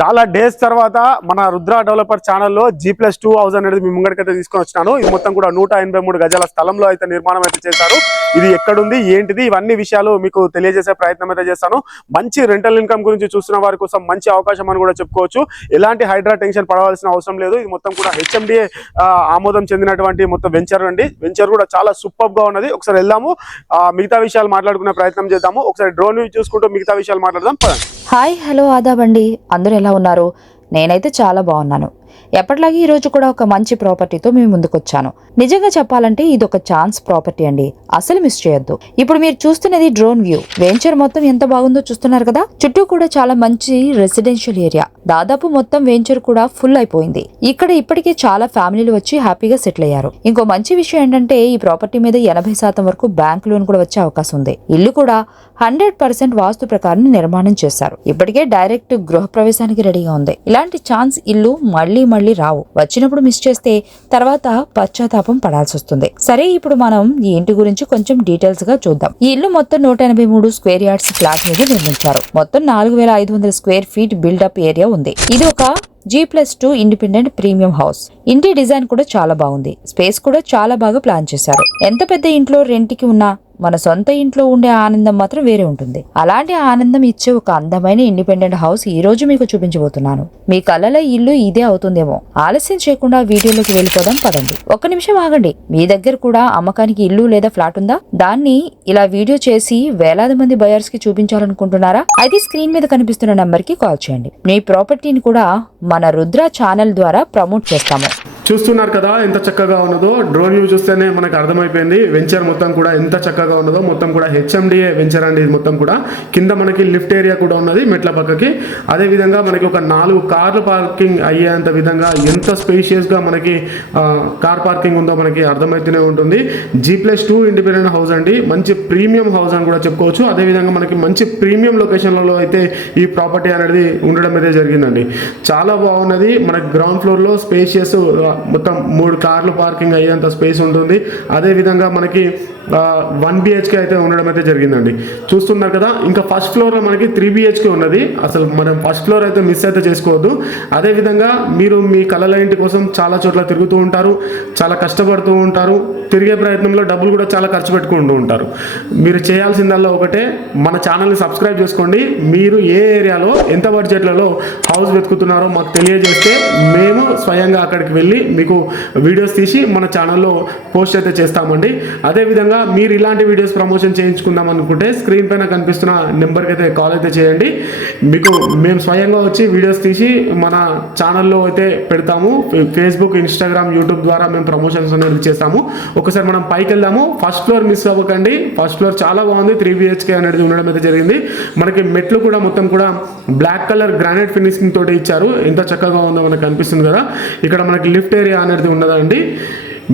చాలా డేస్ తర్వాత మన రుద్ర డెవలపర్ ఛానల్లో G+2 హౌస్ అనేది మీ ముంగడికైతే తీసుకొని వచ్చినాను. ఇది మొత్తం కూడా 183 గజాల స్థలంలో అయితే నిర్మాణం అయితే చేశారు. ఇది ఎక్కడుంది ఏంటిది ఇవన్నీ విషయాలు మీకు తెలియజేసే ప్రయత్నం అయితే చేస్తాను. మంచి రెంటల్ ఇన్కమ్ గురించి చూస్తున్న వారి కోసం మంచి అవకాశం అని కూడా చెప్పుకోవచ్చు. ఎలాంటి హైడ్రా టెన్షన్ పడవలసిన అవసరం లేదు. ఇది మొత్తం కూడా HMDA ఆమోదం చెందినటువంటి మొత్తం వెంచర్ అండి. వెంచర్ కూడా చాలా సూపర్ గా ఉన్నది. ఒకసారి వెళ్దాము, మిగతా విషయాలు మాట్లాడుకునే ప్రయత్నం చేద్దాము. ఒకసారి డ్రోన్ వ్యూ చూసుకుంటూ మిగతా విషయాలు మాట్లాడదాం. హాయ్ హలో ఆదాబ్ అండి, అందరూ ఎలా ఉన్నారు? నేనైతే చాలా బాగున్నాను. ఎప్పటిలాగే ఈరోజు కూడా ఒక మంచి ప్రాపర్టీతో మీ ముందుకు వచ్చాను. నిజంగా చెప్పాలంటే ఇది ఒక ఛాన్స్ ప్రాపర్టీ అండి, అసలు మిస్ చేయొద్దు. ఇప్పుడు మీరు చూస్తున్నది డ్రోన్ వ్యూ. వెంచర్ మొత్తం ఎంత బాగుందో చూస్తున్నారు కదా. చుట్టూ కూడా చాలా మంచి రెసిడెన్షియల్ ఏరియా. దాదాపు మొత్తం వెంచర్ కూడా ఫుల్ అయిపోయింది. ఇక్కడ ఇప్పటికే చాలా ఫ్యామిలీలు వచ్చి హ్యాపీగా సెటిల్ అయ్యారు. ఇంకో మంచి విషయం ఏంటంటే ఈ ప్రాపర్టీ మీద 80% వరకు బ్యాంక్ లోన్ కూడా వచ్చే అవకాశం ఉంది. ఇల్లు కూడా 100% వాస్తు ప్రకారం నిర్మాణం చేశారు. ఇప్పటికే డైరెక్ట్ గృహ ప్రవేశానికి రెడీగా ఉంది. ఇలాంటి ఛాన్స్ ఇల్లు మళ్లీ రావు. వచ్చినప్పుడు మిస్ చేస్తే తర్వాత పశ్చాత్తాపం పడాల్సి వస్తుంది. సరే, ఇప్పుడు మనం ఈ ఇంటి గురించి కొంచెం డీటెయిల్స్ గా చూద్దాం. ఈ ఇల్లు మొత్తం 183 స్క్వేర్ యార్డ్స్ ఫ్లాట్ మీద నిర్మించారు. మొత్తం 4500 స్క్వేర్ ఫీట్ బిల్డప్ ఏరియా ఉంది. ఇది ఒక G+2 ఇండిపెండెంట్ ప్రీమియం హౌస్. ఇంటి డిజైన్ కూడా చాలా బాగుంది. స్పేస్ కూడా చాలా బాగా ప్లాన్ చేశారు. ఎంత పెద్ద ఇంట్లో రెంట్కి ఉన్నా మన సొంత ఇంట్లో ఉండే ఆనందం మాత్రం వేరే ఉంటుంది. అలాంటి ఆనందం ఇచ్చే ఒక అందమైన ఇండిపెండెంట్ హౌస్ ఈ రోజు మీకు చూపించబోతున్నాను. మీ కలల ఇల్లు ఇదే అవుతుందేమో. ఆలస్యం చేయకుండా వీడియోలోకి వెళ్ళిపోదాం పదండి. ఒక్క నిమిషం ఆగండి. మీ దగ్గర కూడా అమ్మకానికి ఇల్లు లేదా ఫ్లాట్ ఉందా? దాన్ని ఇలా వీడియో చేసి వేలాది మంది బయర్స్ కి చూపించాలనుకుంటున్నారా? అయితే స్క్రీన్ మీద కనిపిస్తున్న నంబర్ కి కాల్ చేయండి. మీ ప్రాపర్టీని కూడా మన రుద్ర ఛానల్ ద్వారా ప్రమోట్ చేస్తాము. చూస్తున్నారు కదా ఎంత చక్కగా ఉన్నదో. డ్రోన్ వ్యూ చూస్తేనే మనకు అర్థమైపోయింది వెంచర్ మొత్తం కూడా ఎంత చక్కగా ఉన్నదో. మొత్తం కూడా HMDA వెంచర్ అండి. ఇది మొత్తం కూడా కింద మనకి లిఫ్ట్ ఏరియా కూడా ఉన్నది మెట్ల పక్కకి. అదే విధంగా మనకి ఒక 4 కార్లు పార్కింగ్ అయ్యేంత విధంగా ఎంత స్పేషియస్ గా మనకి కార్ పార్కింగ్ ఉందో మనకి అర్థమైతేనే ఉంటుంది. G+2 ఇండిపెండెంట్ హౌస్ అండి. మంచి ప్రీమియం హౌస్ అని కూడా చెప్పుకోవచ్చు. అదే విధంగా మనకి మంచి ప్రీమియం లొకేషన్లలో అయితే ఈ ప్రాపర్టీ అనేది ఉండడం అయితే జరిగిందండి. చాలా బాగున్నది. మనకి గ్రౌండ్ ఫ్లోర్ లో స్పేషియస్ మొత్తం 3 కార్లు పార్కింగ్ అయ్యేంత స్పేస్ ఉంటుంది. అదే విధంగా మనకి 1 BHK అయితే ఉండడం అయితే జరిగిందండి. చూస్తున్నారు కదా. ఇంకా ఫస్ట్ ఫ్లోర్ లో మనకి 3 BHK ఉన్నది. అసలు మనం ఫస్ట్ ఫ్లోర్ అయితే మిస్ అయితే చేసుకోవద్దు. అదే విధంగా మీరు మీ కలల ఇంటి కోసం చాలా చోట్ల తిరుగుతూ ఉంటారు, చాలా కష్టపడుతూ ఉంటారు. తిరిగే ప్రయత్నంలో డబ్బులు కూడా చాలా ఖర్చు పెట్టుకుంటూ ఉంటారు. మీరు చేయాల్సిందల్లా ఒకటే, మన ఛానల్ని సబ్స్క్రైబ్ చేసుకోండి. మీరు ఏ ఏరియాలో ఎంత బడ్జెట్లలో హౌస్ వెతుకుతున్నారో మాకు తెలియజేస్తే మేము స్వయంగా అక్కడికి వెళ్ళి మీకు వీడియోస్ తీసి మన ఛానల్లో పోస్ట్ అయితే చేస్తామండి. అదేవిధంగా మీరు ఇలాంటి వీడియోస్ ప్రమోషన్ చేయించుకుందాం అనుకుంటే స్క్రీన్ పైన కనిపిస్తున్న నెంబర్కి అయితే కాల్ అయితే చేయండి. మీకు మేము స్వయంగా వచ్చి వీడియోస్ తీసి మన ఛానల్లో అయితే పెడతాము. ఫేస్బుక్, ఇన్స్టాగ్రామ్, యూట్యూబ్ ద్వారా మేము ప్రమోషన్స్ అనేది చేస్తాము. ఒకసారి మనం పైకి వెళ్దాము. ఫస్ట్ ఫ్లోర్ మిస్ అవ్వకండి. ఫస్ట్ ఫ్లోర్ చాలా బాగుంది. 3 BHK అనేది ఉండడం అయితే జరిగింది. మనకి మెట్లు కూడా మొత్తం కూడా బ్లాక్ కలర్ గ్రానైట్ ఫినిషింగ్ తోటి ఇచ్చారు. ఎంత చక్కగా ఉందో మనకు కనిపిస్తుంది కదా. ఇక్కడ మనకి లిఫ్ట్ ఏరియా అనేది ఉన్నదండి,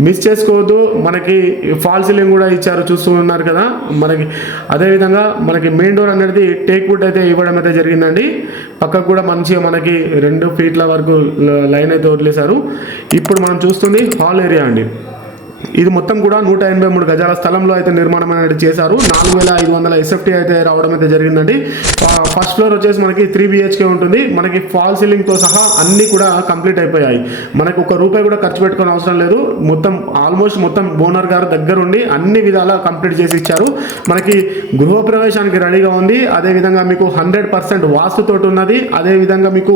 మిస్ చేసుకోవద్దు. మనకి ఫాల్ సీలింగ్ కూడా ఇచ్చారు, చూస్తూ ఉన్నారు కదా మనకి. అదేవిధంగా మనకి మెయిన్ డోర్ అనేది టేక్ వుడ్ అయితే ఇవ్వడం అయితే జరిగిందండి. పక్కకు కూడా మంచిగా మనకి 2 ఫీట్ల వరకు లైన్ అయితే వదిలేశారు. ఇప్పుడు మనం చూస్తుంది హాల్ ఏరియా అండి. ఇది మొత్తం కూడా 183 గజాల స్థలంలో అయితే నిర్మాణం అనేది చేశారు. 4500 SFT అయితే రావడం అయితే జరిగిందండి. ఫస్ట్ ఫ్లోర్ వచ్చేసి మనకి 3 BHK ఉంటుంది. మనకి ఫాల్ సీలింగ్ తో సహా అన్ని కూడా కంప్లీట్ అయిపోయాయి. మనకి ₹1 కూడా ఖర్చు పెట్టుకోని అవసరం లేదు. మొత్తం ఆల్మోస్ట్ మొత్తం ఓనర్ గారు దగ్గర ఉండి అన్ని విధాలా కంప్లీట్ చేసి ఇచ్చారు. మనకి గృహప్రవేశానికి రెడీగా ఉంది. అదేవిధంగా మీకు 100% వాస్తుతోటి ఉన్నది. అదేవిధంగా మీకు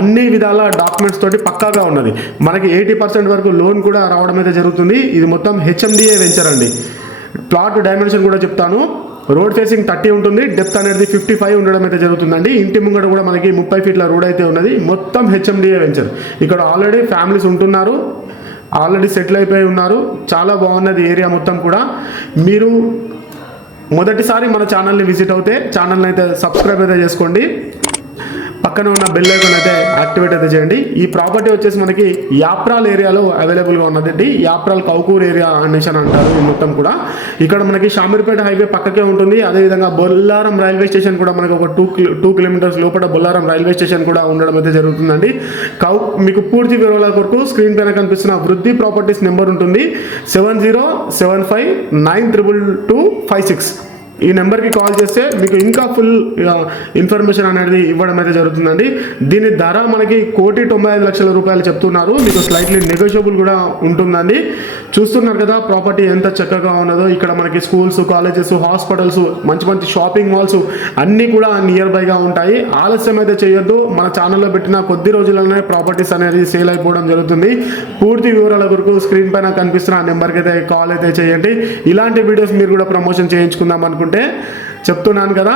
అన్ని విధాల డాక్యుమెంట్స్ తోటి పక్కాగా ఉన్నది. మనకి 80% వరకు లోన్ కూడా రావడం అయితే జరుగుతుంది. ఇది మొత్తం HMDA వెంచర్ అండి. ప్లాట్ డైమెన్షన్ కూడా చెప్తాను. రోడ్ ఫేసింగ్ 30 ఉంటుంది. డెప్త్ అనేది 55 ఉండడం అయితే జరుగుతుందండి. ఇంటి ముంగడ కూడా మనకి 30 ఫీట్ల రోడ్ అయితే ఉన్నది. మొత్తం HMDA వెంచర్. ఇక్కడ ఆల్రెడీ ఫ్యామిలీస్ ఉంటున్నారు, ఆల్రెడీ సెటిల్ అయిపోయి ఉన్నారు. చాలా బాగున్నది ఏరియా మొత్తం కూడా. మీరు మొదటిసారి మన ఛానల్ని విజిట్ అవుతే ఛానల్ని అయితే సబ్స్క్రైబ్ అయితే చేసుకోండి. పక్కన ఉన్న బెల్ ఐకాన్ అయితే యాక్టివేట్ అయితే చేయండి. ఈ ప్రాపర్టీ వచ్చేసి మనకి యాప్రాల్ ఏరియాలో అవైలబుల్గా ఉన్నదండి. యాప్రాల్ కౌకూర్ ఏరియా అనేసి అని అంటారు. ఈ మొత్తం కూడా ఇక్కడ మనకి షామీర్పేట హైవే పక్కకే ఉంటుంది. అదేవిధంగా బొల్లారం రైల్వే స్టేషన్ కూడా మనకి ఒక 2 కిలోమీటర్స్ లోపల బొల్లారం రైల్వే స్టేషన్ కూడా ఉండడం అయితే జరుగుతుందండి. మీకు పూర్తి వివరాల కొరకు స్క్రీన్ పైన కనిపిస్తున్న వృద్ధి ప్రాపర్టీస్ నెంబర్ ఉంటుంది. 7075922256. ఈ నెంబర్కి కాల్ చేస్తే మీకు ఇంకా ఫుల్ ఇన్ఫర్మేషన్ అనేది ఇవ్వడం అయితే జరుగుతుందండి. దీని ధర మనకి 1,95,00,000 రూపాయలు చెప్తున్నారు. మీకు స్లైట్లీ నెగోషియబుల్ కూడా ఉంటుందండి. చూస్తున్నారు కదా ప్రాపర్టీ ఎంత చక్కగా ఉన్నదో. ఇక్కడ మనకి స్కూల్స్, కాలేజెస్, హాస్పిటల్స్, మంచి మంచి షాపింగ్ మాల్స్ అన్నీ కూడా నియర్ బైగా ఉంటాయి. ఆలస్యం అయితే చేయొద్దు. మన ఛానల్లో పెట్టిన కొద్ది రోజుల్లోనే ప్రాపర్టీస్ అనేది సేల్ అయిపోవడం జరుగుతుంది. పూర్తి వివరాల కొరకు స్క్రీన్ పైన కనిపిస్తున్న ఆ నెంబర్కి అయితే కాల్ అయితే చేయండి. ఇలాంటి వీడియోస్ మీరు కూడా ప్రమోషన్ చేయించుకుందాం అనుకుంటే చెప్తున్నాను కదా,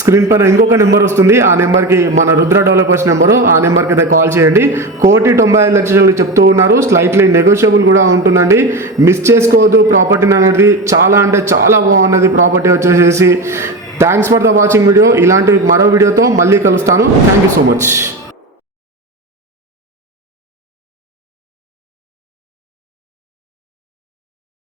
స్క్రీన్ పైన ఇంకొక నెంబర్ వస్తుంది. ఆ నెంబర్కి మన రుద్ర డెవలపర్స్ నెంబరు, ఆ నెంబర్కి అయితే కాల్ చేయండి. 1,95,00,000 చెప్తూ ఉన్నారు. స్లైట్లీ నెగోషియబుల్ కూడా ఉంటుందండి. మిస్ చేసుకోవద్దు. ప్రాపర్టీ అనేది చాలా అంటే చాలా బాగున్నది. ప్రాపర్టీ వచ్చేసేసి thanks for the watching video. ఇలాంటి మరో వీడియోతో మళ్ళీ కలుస్తాను. Thank you so much.